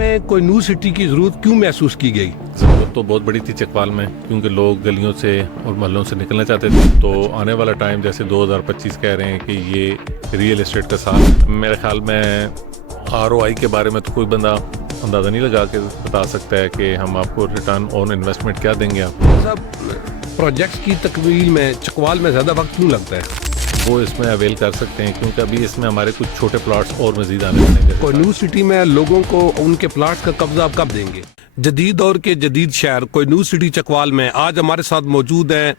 میں کوئی new city کی ضرورت کیوں محسوس کی گئی؟ ضرورت تو بہت بڑی تھی چکوال میں، کیونکہ لوگ گلیوں سے اور محلوں سے نکلنا چاہتے تھے. تو آنے والا ٹائم جیسے 2025 کہہ رہے ہیں کہ یہ ریئل اسٹیٹ کا سال. میرے خیال میں ROI کے بارے میں تو کوئی بندہ اندازہ نہیں لگا کے بتا سکتا ہے کہ ہم آپ کو ریٹرن آن انویسٹمنٹ کیا دیں گے. آپ صاحب پروجیکٹس کی تکمیل میں چکوال میں زیادہ وقت کیوں لگتا ہے؟ وہ اس میں اویل کر سکتے ہیں، کیونکہ ابھی اس میں ہمارے کچھ چھوٹے پلاٹس اور مزید آنے والے ہیں. کوئی نیو سٹی میں لوگوں کو ان کے پلاٹس کا قبضہ آپ کب دیں گے؟ جدید دور کے جدید شہر کوئی نیو سٹی چکوال میں آج ہمارے ساتھ موجود ہیں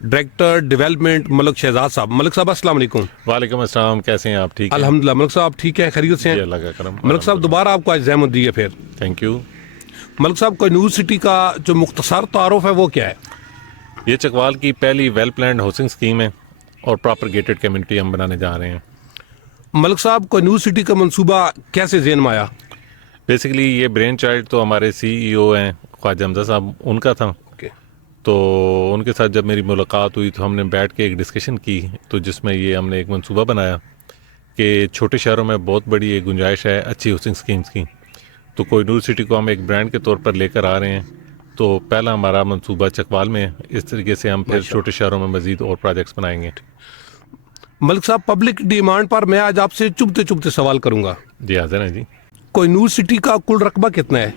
ڈائریکٹر ڈیولپمنٹ ملک شہزاد صاحب. ملک صاحب السلام علیکم. وعلیکم السلام، کیسے ہیں آپ؟ ٹھیک ہیں الحمدللہ. ملک صاحب ٹھیک ہے، خیریت سے ہیں؟ جی اللہ کا کرم. ملک صاحب دوبارہ آپ کو آج زحمت دی ہے پھر. Thank you. ملک صاحب کوئی نیو سٹی کا جو مختصر تعارف ہے وہ کیا ہے؟ یہ چکوال کی پہلی ویل پلانڈ ہاؤسنگ اسکیم ہے اور پراپر گیٹڈ کمیونٹی ہم بنانے جا رہے ہیں. ملک صاحب کوئی نیو سٹی کا منصوبہ کیسے ذہن میں آیا؟ بیسیکلی یہ برین چائلڈ تو ہمارے CEO ہیں خواجہ حمزہ صاحب، ان کا تھا. تو ان کے ساتھ جب میری ملاقات ہوئی تو ہم نے بیٹھ کے ایک ڈسکشن کی، تو جس میں یہ ہم نے ایک منصوبہ بنایا کہ چھوٹے شہروں میں بہت بڑی ایک گنجائش ہے اچھی ہاؤسنگ اسکیمز کی. تو کوئی نیو سٹی کو ہم ایک برانڈ کے طور پر لے کر آ رہے ہیں. تو پہلا ہمارا منصوبہ چکوال میں، اس طریقے سے ہم پھر چھوٹے شہروں میں مزید اور پروجیکٹس بنائیں گے. ملک صاحب پبلک ڈیمانڈ پر میں آج آپ سے چبھتے سوال کروں گا. جی حاضر ہیں. جی کوئی نیو سٹی کا کل رقبہ کتنا ہے؟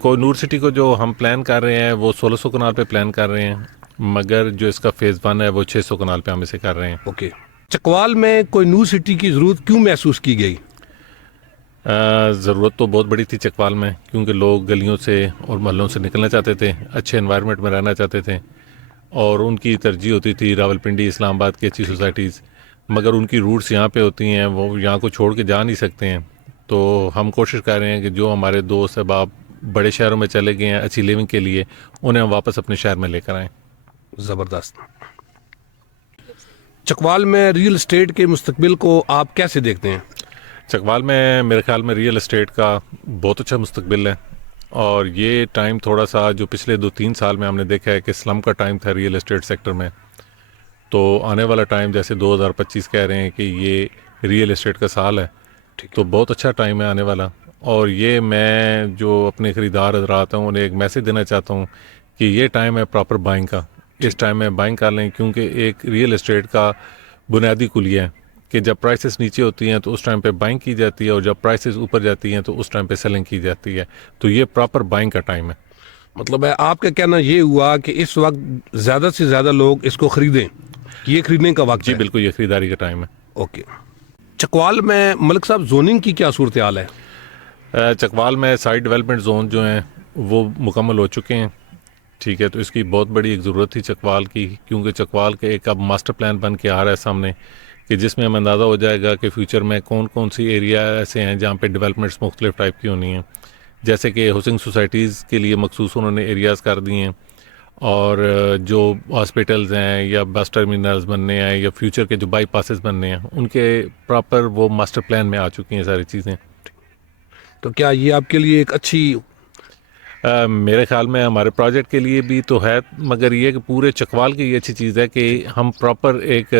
کوئی نور سٹی کو جو ہم پلان کر رہے ہیں وہ 1600 کنال پہ پلان کر رہے ہیں، مگر جو اس کا فیز 1 ہے وہ 600 کنال پہ ہم اسے کر رہے ہیں. اوکے. چکوال میں کوئی نیو سٹی کی ضرورت کیوں محسوس کی گئی؟ ضرورت تو بہت بڑی تھی چکوال میں، کیونکہ لوگ گلیوں سے اور محلوں سے نکلنا چاہتے تھے، اچھے انوائرمنٹ میں رہنا چاہتے تھے، اور ان کی ترجیح ہوتی تھی راولپنڈی اسلام آباد کی اچھی سوسائٹیز، مگر ان کی روٹس یہاں پہ ہوتی ہیں، وہ یہاں کو چھوڑ کے جا نہیں سکتے ہیں. تو ہم کوشش کر رہے ہیں کہ جو ہمارے دوست احباب بڑے شہروں میں چلے گئے ہیں اچھی لیونگ کے لیے، انہیں ہم واپس اپنے شہر میں لے کر آئیں. زبردست. چکوال میں ریئل اسٹیٹ کے مستقبل کو آپ کیسے دیکھتے ہیں؟ چکوال میں میرے خیال میں ریئل اسٹیٹ کا بہت اچھا مستقبل ہے، اور یہ ٹائم تھوڑا سا جو پچھلے 2-3 سال میں ہم نے دیکھا ہے کہ سلم کا ٹائم تھا ریئل اسٹیٹ سیکٹر میں. تو آنے والا ٹائم جیسے 2025 کہہ رہے ہیں کہ یہ ریئل اسٹیٹ کا سال ہے، تو بہت اچھا ٹائم ہے آنے والا. اور یہ میں جو اپنے خریدار حضرات ہیں انہیں ایک میسج دینا چاہتا ہوں کہ یہ ٹائم ہے پراپر بائنگ کا. اس ٹائم میں بائنگ کر لیں، کیونکہ ایک ریئل اسٹیٹ کا بنیادی کلیہ ہے کہ جب پرائسز نیچے ہوتی ہیں تو اس ٹائم پہ بائنگ کی جاتی ہے، اور جب پرائسز اوپر جاتی ہیں تو اس ٹائم پہ سیلنگ کی جاتی ہے. تو یہ پراپر بائنگ کا ٹائم ہے. مطلب ہے آپ کا کہنا یہ ہوا کہ اس وقت زیادہ سے زیادہ لوگ اس کو خریدیں، یہ خریدنے کا وقت جی ہے. بالکل، یہ خریداری کا ٹائم ہے. اوکے. چکوال میں ملک صاحب زوننگ کی کیا صورتحال ہے؟ چکوال میں سائٹ ڈیولپمنٹ زون جو ہیں وہ مکمل ہو چکے ہیں. ٹھیک ہے. تو اس کی بہت بڑی ایک ضرورت تھی چکوال کی، کیونکہ چکوال کے ایک اب ماسٹر پلان بن کے آ رہا ہے سامنے، کہ جس میں ہمیں اندازہ ہو جائے گا کہ فیوچر میں کون کون سی ایریا ایسے ہیں جہاں پہ ڈیولپمنٹس مختلف ٹائپ کی ہونی ہیں. جیسے کہ ہاؤسنگ سوسائٹیز کے لیے مخصوص انہوں نے ایریاز کر دیے ہیں، اور جو ہاسپٹلز ہیں یا بس ٹرمینلز بننے ہیں یا فیوچر کے جو بائی پاسز بننے ہیں، ان کے پراپر وہ ماسٹر پلان میں آ چکی ہیں ساری چیزیں. تو کیا یہ آپ کے لیے ایک اچھی میرے خیال میں ہمارے پروجیکٹ کے لیے بھی تو ہے، مگر یہ کہ پورے چکوال کی یہ اچھی چیز ہے کہ ہم پراپر ایک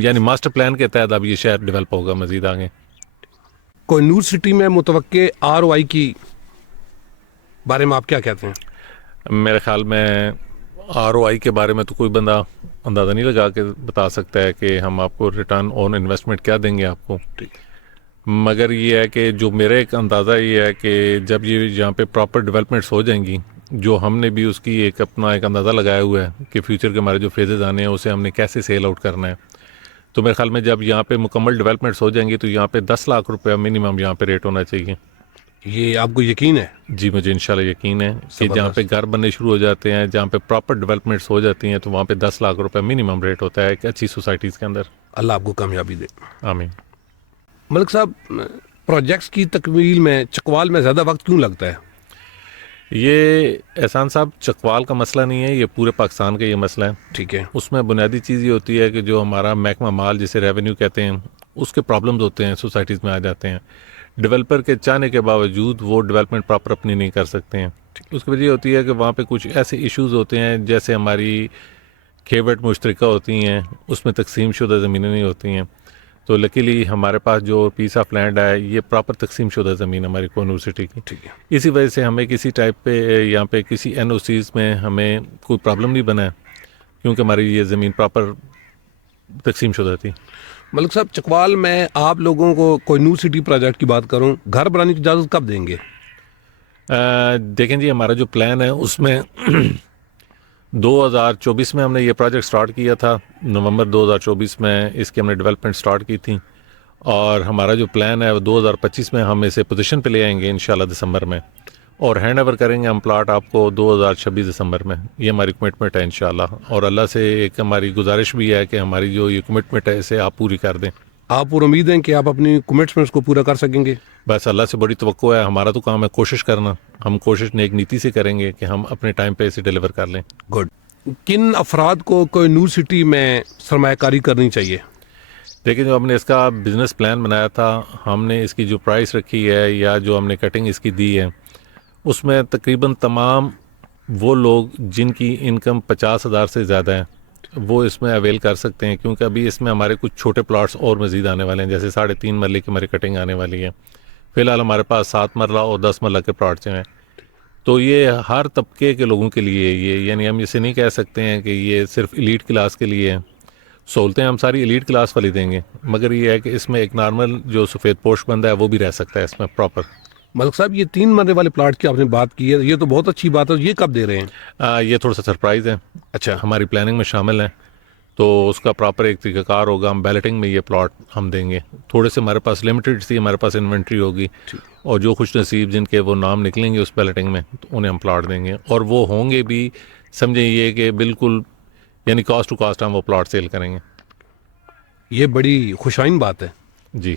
یعنی ماسٹر پلان کے تحت اب یہ شہر ڈیولپ ہوگا مزید آگے. کوئی نیو سٹی میں متوقع ROI کی بارے میں آپ کیا کہتے ہیں؟ میرے خیال میں ROI کے بارے میں تو کوئی بندہ اندازہ نہیں لگا کے بتا سکتا ہے کہ ہم آپ کو ریٹرن آن انویسٹمنٹ کیا دیں گے آپ کو. مگر یہ ہے کہ جو میرا ایک اندازہ یہ ہے کہ جب یہ یہاں پہ پراپر ڈیولپمنٹس ہو جائیں گی، جو ہم نے بھی اس کی ایک اپنا ایک اندازہ لگایا ہوا ہے کہ فیوچر کے ہمارے جو فیزز آنے ہیں اسے ہم نے کیسے سیل آؤٹ کرنا ہے. تو میرے خیال میں جب یہاں پہ مکمل ڈیولپمنٹس ہو جائیں گی تو یہاں پہ 10 لاکھ روپیہ منیمم یہاں پہ ریٹ ہونا چاہیے. یہ آپ کو یقین ہے؟ جی مجھے انشاءاللہ یقین ہے کہ جہاں پہ گھر بننے شروع ہو جاتے ہیں، جہاں پہ پراپر ڈیولپمنٹس ہو جاتی ہیں، تو وہاں پہ 10 لاکھ روپے منیمم ریٹ ہوتا ہے ایک اچھی سوسائٹیز کے اندر. اللہ آپ کو کامیابی دے. آمین. ملک صاحب پروجیکٹس کی تکمیل میں چکوال میں زیادہ وقت کیوں لگتا ہے؟ یہ احسان صاحب چکوال کا مسئلہ نہیں ہے، یہ پورے پاکستان کا یہ مسئلہ ہے. ٹھیک ہے. اس میں بنیادی چیز یہ ہوتی ہے کہ جو ہمارا محکمہ مال جسے ریونیو کہتے ہیں، اس کے پرابلمز ہوتے ہیں سوسائٹیز میں آ جاتے ہیں. ڈیولپر کے چاہنے کے باوجود وہ ڈیولپمنٹ پراپر اپنی نہیں کر سکتے ہیں. اس کی وجہ یہ ہوتی ہے کہ وہاں پہ کچھ ایسے ایشوز ہوتے ہیں، جیسے ہماری کھیوٹ مشترکہ ہوتی ہیں، اس میں تقسیم شدہ زمینیں نہیں ہوتی ہیں. تو لکیلی ہمارے پاس جو پیس آف لینڈ ہے یہ پراپر تقسیم شدہ زمین ہماری کوہنور سٹی کی. ٹھیک ہے. اسی وجہ سے ہمیں کسی ٹائپ پہ یہاں پہ کسی این او سیز میں ہمیں کوئی پرابلم نہیں بنا ہے کیونکہ ہماری یہ زمین پراپر تقسیم شدہ تھی. ملک صاحب چکوال میں آپ لوگوں کو کوئی نیو سٹی پروجیکٹ کی بات کروں, گھر بنانے کی اجازت کب دیں گے؟ دیکھیں جی, ہمارا جو پلان ہے اس میں 2024 میں ہم نے یہ پروجیکٹ سٹارٹ کیا تھا. نومبر 2024 میں اس کی ہم نے ڈیولپمنٹ سٹارٹ کی تھی, اور ہمارا جو پلان ہے وہ 2025 میں ہم اسے پوزیشن پہ لے آئیں گے انشاءاللہ دسمبر میں, اور ہینڈ اوور کریں گے ہم پلاٹ آپ کو 2026 دسمبر میں. یہ ہماری کمٹمنٹ ہے انشاءاللہ, اور اللہ سے ایک ہماری گزارش بھی ہے کہ ہماری جو یہ کمٹمنٹ ہے اسے آپ پوری کر دیں. آپ پر امید ہیں کہ آپ اپنی کمٹمنٹس کو پورا کر سکیں گے؟ بس اللہ سے بڑی توقع ہے. ہمارا تو کام ہے کوشش کرنا, ہم کوشش نیک نیتی سے کریں گے کہ ہم اپنے ٹائم پہ اسے ڈیلیور کر لیں. گڈ. کن افراد کو کوئی نیو سٹی میں سرمایہ کاری کرنی چاہیے؟ دیکھیں, جو ہم نے اس کا بزنس پلان بنایا تھا, ہم نے اس کی جو پرائس رکھی ہے یا جو ہم نے کٹنگ اس کی دی ہے, اس میں تقریباً تمام وہ لوگ جن کی انکم 50,000 سے زیادہ ہے وہ اس میں اویل کر سکتے ہیں, کیونکہ ابھی اس میں ہمارے کچھ چھوٹے پلاٹس اور مزید آنے والے ہیں, جیسے 3.5 مرلے کی ہماری کٹنگ آنے والی ہے. فی الحال ہمارے پاس 7 مرلہ اور 10 مرلہ کے پلاٹس ہیں. تو یہ ہر طبقے کے لوگوں کے لیے, یہ یعنی ہم اسے نہیں کہہ سکتے ہیں کہ یہ صرف ایلیٹ کلاس کے لیے ہے. سہولتیں ہم ساری ایلیٹ کلاس والی دیں گے, مگر یہ ہے کہ اس میں ایک نارمل جو سفید پوش بندہ ہے وہ بھی رہ سکتا ہے اس میں پراپر. ملک صاحب, یہ 3 مرلے والے پلاٹ کی آپ نے بات کی ہے, یہ تو بہت اچھی بات ہے. یہ کب دے رہے ہیں؟ یہ تھوڑا سا سرپرائز ہے. اچھا, ہماری پلاننگ میں شامل ہے, تو اس کا پراپر ایک طریقہ کار ہوگا. ہم بیلٹنگ میں یہ پلاٹ ہم دیں گے. تھوڑے سے ہمارے پاس لمیٹڈ سی ہمارے پاس انوینٹری ہوگی, اور جو خوش نصیب جن کے وہ نام نکلیں گے اس بیلٹنگ میں تو انہیں ہم پلاٹ دیں گے, اور وہ ہوں گے بھی سمجھیں یہ کہ بالکل یعنی کاسٹ ٹو کاسٹ ہم وہ پلاٹ سیل کریں گے. یہ بڑی خوشائن بات ہے. جی,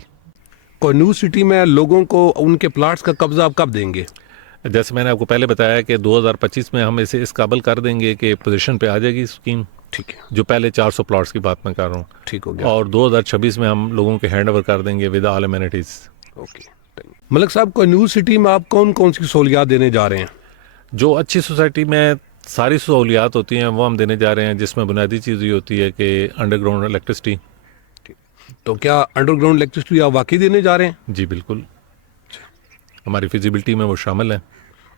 کوئی نیو سٹی میں لوگوں کو ان کے پلاٹس کا قبضہ آپ کب دیں گے؟ جیسے میں نے آپ کو پہلے بتایا کہ 2025 میں ہم اسے اس قابل کر دیں گے کہ پوزیشن پہ آ جائے گی اسکیم. ٹھیک ہے, جو پہلے 400 پلاٹس کی بات میں کر رہا ہوں, ٹھیک ہو گیا. اور 2026 میں ہم لوگوں کے ہینڈ اوور کر دیں گے ود آل امینٹیز. اوکے. ملک صاحب, کوئی نیو سٹی میں آپ کون کون سی سہولیات دینے جا رہے ہیں؟ جو اچھی سوسائٹی میں ساری سہولیات ہوتی ہیں وہ ہم دینے جا رہے ہیں, جس میں بنیادی چیز یہ ہوتی ہے کہ انڈر گراؤنڈ الیکٹرسٹی. تو کیا انڈر گراؤنڈ الیکٹرسٹی آپ واقعی دینے جا رہے ہیں؟ جی بالکل, ہماری فیزیبلٹی میں وہ شامل ہے.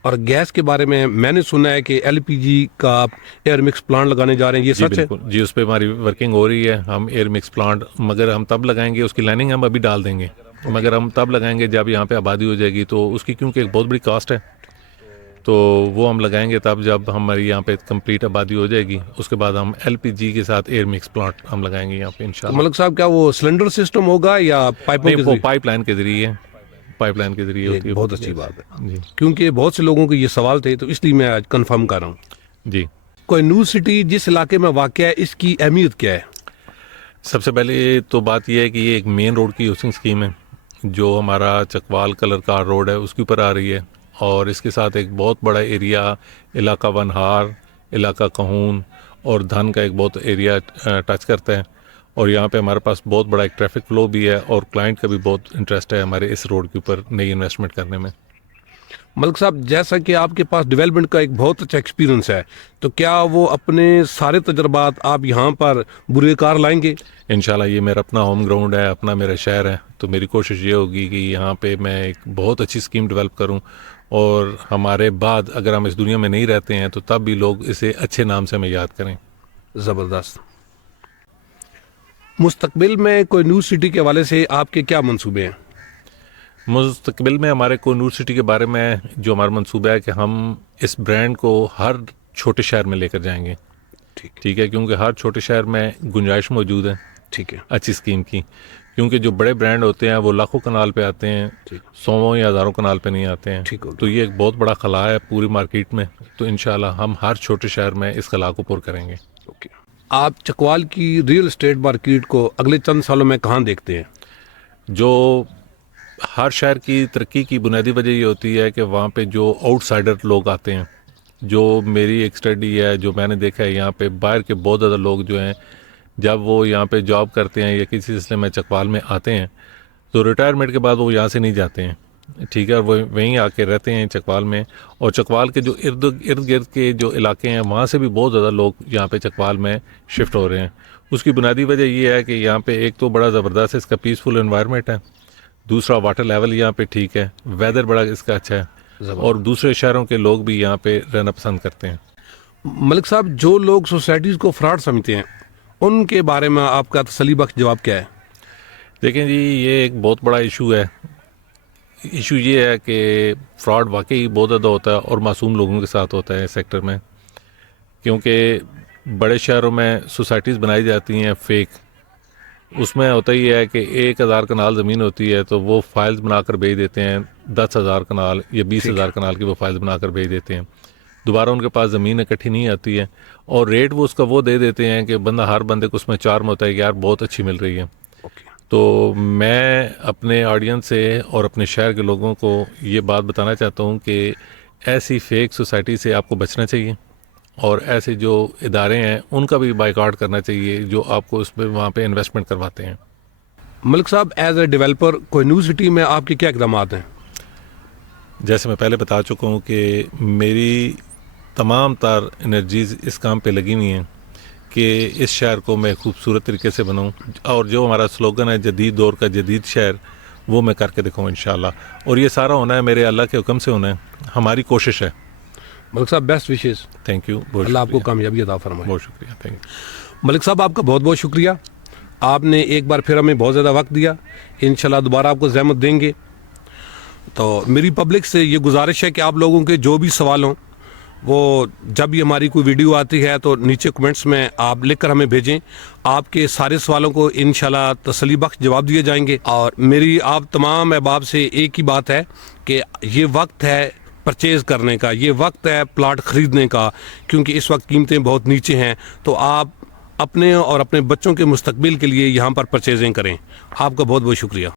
اور گیس کے بارے میں نے سنا ہے کہ ایل پی جی کا آپ ایئر مکس پلانٹ لگانے جا رہے ہیں, یہ جی سچ ہے؟ بالکل, جی اس پہ ہماری ورکنگ ہو رہی ہے. ہم ایئر مکس پلانٹ مگر ہم تب لگائیں گے, اس کی لائننگ ہم ابھی ڈال دیں گے, مگر ہم تب لگائیں گے جب یہاں پہ آبادی ہو جائے گی. تو اس کی کیونکہ ایک بہت بڑی کاسٹ ہے, تو وہ ہم لگائیں گے تب جب ہماری یہاں پہ کمپلیٹ آبادی ہو جائے گی. اس کے بعد ہم ایل پی جی کے ساتھ ایئر مکس پلانٹ ہم لگائیں گے یہاں پہ انشاءاللہ. ملک صاحب, کیا وہ سلنڈر سسٹم ہوگا یا پائپوں کے وہ ذریعے؟ پائپ لائن کے ذریعے, پائپ لائن کے ذریعے ہوتی ہے. بہت اچھی بات ہے, جی کیونکہ بہت سے لوگوں کو یہ سوال تھے, تو اس لیے میں آج کنفرم کر رہا ہوں. جی, کوئی نیو سٹی جس علاقے میں واقع ہے, اس کی اہمیت کیا ہے؟ سب سے پہلے تو بات یہ ہے کہ یہ ایک مین روڈ کی ہاؤسنگ اسکیم ہے جو ہمارا چکوال کلر کا روڈ ہے اس کے اوپر آ رہی ہے, اور اس کے ساتھ ایک بہت بڑا ایریا علاقہ ونہار, علاقہ کہون اور دھن کا ایک بہت ایریا ٹچ کرتا ہے. اور یہاں پہ ہمارے پاس بہت بڑا ایک ٹریفک فلو بھی ہے, اور کلائنٹ کا بھی بہت انٹرسٹ ہے ہمارے اس روڈ کے اوپر نئی انویسٹمنٹ کرنے میں. ملک صاحب, جیسا کہ آپ کے پاس ڈیولپمنٹ کا ایک بہت اچھا ایکسپیرینس ہے, تو کیا وہ اپنے سارے تجربات آپ یہاں پر برے کار لائیں گے؟ انشاءاللہ یہ میرا اپنا ہوم گراؤنڈ ہے, اپنا میرا شہر ہے, تو میری کوشش یہ ہوگی کہ یہاں پہ میں ایک بہت اچھی اسکیم ڈیولپ کروں, اور ہمارے بعد اگر ہم اس دنیا میں نہیں رہتے ہیں تو تب بھی لوگ اسے اچھے نام سے ہمیں یاد کریں. زبردست. مستقبل میں کوئی نیو سٹی کے حوالے سے آپ کے کیا منصوبے ہیں؟ مستقبل میں ہمارے کو نیو سٹی کے بارے میں جو ہمارا منصوبہ ہے کہ ہم اس برانڈ کو ہر چھوٹے شہر میں لے کر جائیں گے. ٹھیک ہے, کیونکہ ہر چھوٹے شہر میں گنجائش موجود ہے. ٹھیک ہے, اچھی اسکیم کی, کیونکہ جو بڑے برانڈ ہوتے ہیں وہ لاکھوں کنال پہ آتے ہیں, 100 یا ہزاروں کنال پہ نہیں آتے ہیں. تو یہ ایک بہت بڑا خلا ہے پوری مارکیٹ میں, تو انشاءاللہ ہم ہر چھوٹے شہر میں اس خلا کو پر کریں گے. آپ چکوال کی ریئل اسٹیٹ مارکیٹ کو اگلے چند سالوں میں کہاں دیکھتے ہیں؟ جو ہر شہر کی ترقی کی بنیادی وجہ یہ ہوتی ہے کہ وہاں پہ جو آؤٹ سائڈر لوگ آتے ہیں. جو میری ایک اسٹڈی ہے, جو میں نے دیکھا ہے, یہاں پہ باہر کے بہت زیادہ لوگ جو ہیں جب وہ یہاں پہ جاب کرتے ہیں یا کسی سلسلے میں چکوال میں آتے ہیں تو ریٹائرمنٹ کے بعد وہ یہاں سے نہیں جاتے ہیں, ٹھیک ہے, اور وہ وہیں آ کے رہتے ہیں چکوال میں, اور چکوال کے جو ارد گرد کے جو علاقے ہیں وہاں سے بھی بہت زیادہ لوگ یہاں پہ چکوال میں شفٹ ہو رہے ہیں. اس کی بنیادی وجہ یہ ہے کہ یہاں پہ ایک تو بڑا زبردست اس کا پیسفل انوائرمنٹ ہے, دوسرا واٹر لیول یہاں پہ ٹھیک ہے, ویدر بڑا اس کا اچھا ہے, اور دوسرے شہروں کے لوگ بھی یہاں پہ رہنا پسند کرتے ہیں. ملک صاحب, جو لوگ سوسائٹیز کو فراڈ سمجھتے ہیں ان کے بارے میں آپ کا تسلی بخش جواب کیا ہے؟ دیکھیں جی, یہ ایک بہت بڑا ایشو ہے. ایشو یہ ہے کہ فراڈ واقعی بہت زیادہ ہوتا ہے اور معصوم لوگوں کے ساتھ ہوتا ہے اس سیکٹر میں, کیونکہ بڑے شہروں میں سوسائٹیز بنائی جاتی ہیں فیک. اس میں ہوتا ہی ہے کہ 1000 کنال زمین ہوتی ہے تو وہ فائلز بنا کر بھیج دیتے ہیں, 10,000 کنال یا 20,000 کنال کی وہ فائلز بنا کر بھیج دیتے ہیں. دوبارہ ان کے پاس زمین اکٹھی نہیں آتی ہے, اور ریٹ وہ اس کا وہ دے دیتے ہیں کہ بندہ ہر بندے کو اس میں چارم ہوتا ہے کہ یار بہت اچھی مل رہی ہے. تو میں اپنے آڈینس سے اور اپنے شہر کے لوگوں کو یہ بات بتانا چاہتا ہوں کہ ایسی فیک سوسائٹی سے آپ کو بچنا چاہیے, اور ایسے جو ادارے ہیں ان کا بھی بائیکاٹ کرنا چاہیے جو آپ کو اس پہ وہاں پہ انویسٹمنٹ کرواتے ہیں. ملک صاحب, ایز اے ڈیولپر کوئی نیو سٹی میں آپ کے کیا اقدامات ہیں؟ جیسے میں پہلے بتا چکا ہوں کہ میری تمام تر انرجیز اس کام پہ لگی ہوئی ہیں کہ اس شہر کو میں خوبصورت طریقے سے بناؤں, اور جو ہمارا سلوگن ہے جدید دور کا جدید شہر, وہ میں کر کے دکھاؤں انشاءاللہ. اور یہ سارا ہونا ہے میرے اللہ کے حکم سے ہونا ہے, ہماری کوشش ہے. ملک صاحب, بیسٹ وشیز. تھینک یو, اللہ آپ کو کامیابی عطا فرمائے. بہت شکریہ. Thank you. ملک صاحب, آپ کا بہت بہت شکریہ. آپ نے ایک بار پھر ہمیں بہت زیادہ وقت دیا. انشاءاللہ دوبارہ آپ کو زحمت دیں گے. تو میری پبلک سے یہ گزارش ہے کہ آپ لوگوں کے جو بھی سوال ہوں وہ جب بھی ہماری کوئی ویڈیو آتی ہے تو نیچے کمنٹس میں آپ لکھ کر ہمیں بھیجیں. آپ کے سارے سوالوں کو انشاءاللہ تسلی بخش جواب دیے جائیں گے. اور میری آپ تمام احباب سے ایک ہی بات ہے کہ یہ وقت ہے پرچیز کرنے کا, یہ وقت ہے پلاٹ خریدنے کا, کیونکہ اس وقت قیمتیں بہت نیچے ہیں. تو آپ اپنے اور اپنے بچوں کے مستقبل کے لیے یہاں پر پرچیزنگ کریں. آپ کا بہت بہت شکریہ.